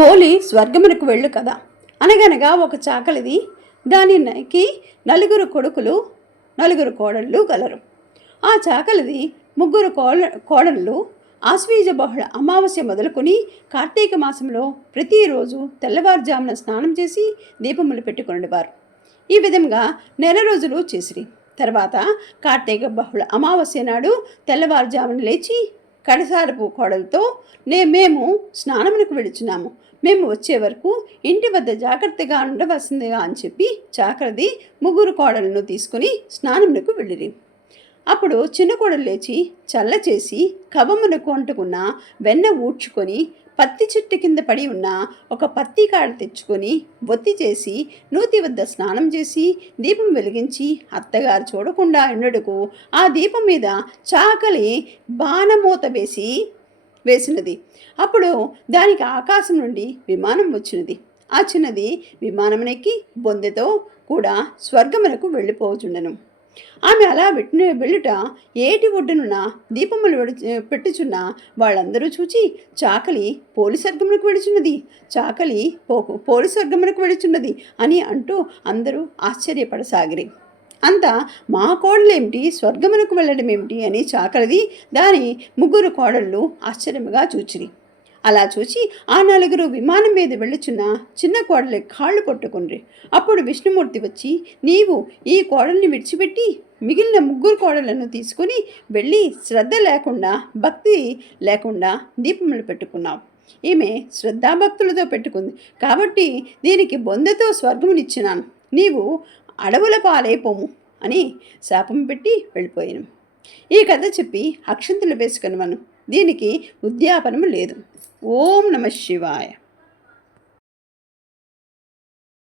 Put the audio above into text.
పోలి స్వర్గమునకు వెళ్ళు కదా. అనగనగా ఒక చాకలిది, దానికి 9 కొడుకులు 9 కోడళ్ళు గలరు. ఆ చాకలిది 3 కోడళ్ళు ఆశ్వీజ బహుళ అమావాస్య మొదలుకొని కార్తీక మాసంలో ప్రతిరోజు తెల్లవారుజామున స్నానం చేసి దీపములు పెట్టుకునేవారు. ఈ విధంగా నెల రోజులు చేసిరి. తర్వాత కార్తీక బహుళ అమావాస్య నాడు తెల్లవారుజామున లేచి కడసారపు కోడలతో మేము స్నానమునకు వెళుచున్నాము, మేము వచ్చే వరకు ఇంటి వద్ద జాగ్రత్తగా ఉండవలసిందిగా అని చెప్పి చాకలిది 3 కోడలను తీసుకుని స్నానమునకు వెళ్ళిరి. అప్పుడు చిన్న కోడలు లేచి చల్ల చేసి కవ్వమునకు అంటుకున్న వెన్న ఊడ్చుకొని పత్తి చెట్టు కింద పడి ఉన్న ఒక పత్తి కాడ తెచ్చుకొని బొత్తి చేసి నూతి వద్ద స్నానం చేసి దీపం వెలిగించి అత్తగారు చూడకుండా ఎండడుకు ఆ దీపం మీద చాకలి బాణమూత వేసినది. అప్పుడు దానికి ఆకాశం నుండి విమానం వచ్చినది. ఆ చిన్నది విమానమునెక్కి బొందెతో కూడా స్వర్గమునకు వెళ్ళిపోవచుండెను. ఆమె అలా వెళ్ళుట ఏటి ఒడ్డునున్న దీపములు పెట్టుచున్న వాళ్ళందరూ చూచి చాకలి పోలి స్వర్గమునకు వెళుచున్నది, చాకలి పోలి స్వర్గమునకు వెళుచున్నది అని అంటూ అందరూ ఆశ్చర్యపడసాగిరి. అంతా మా కోడలేమిటి స్వర్గమునకు వెళ్ళడం ఏమిటి అని చాకలిది దాని 3 కోడళ్ళు ఆశ్చర్యముగా చూచిరి. అలా చూచి ఆ 9 విమానం మీద వెళ్ళుచున్న చిన్న కోడలి కాళ్ళు పట్టుకుండ్రి. అప్పుడు విష్ణుమూర్తి వచ్చి, నీవు ఈ కోడల్ని విడిచిపెట్టి మిగిలిన 3 కోడళ్లను తీసుకుని వెళ్ళి శ్రద్ధ లేకుండా భక్తి లేకుండా దీపములు పెట్టుకున్నావు. ఈమె శ్రద్ధాభక్తులతో పెట్టుకుంది కాబట్టి దీనికి బొందెతో స్వర్గమునిచ్చినాను, నీవు అడవుల పాలైపోము అని శాపం పెట్టి వెళ్ళిపోయాను. ఈ కథ చెప్పి అక్షంతలు వేసుకున్నాను. దీనికి ఉద్యాపనము లేదు. ఓం నమః శివాయ.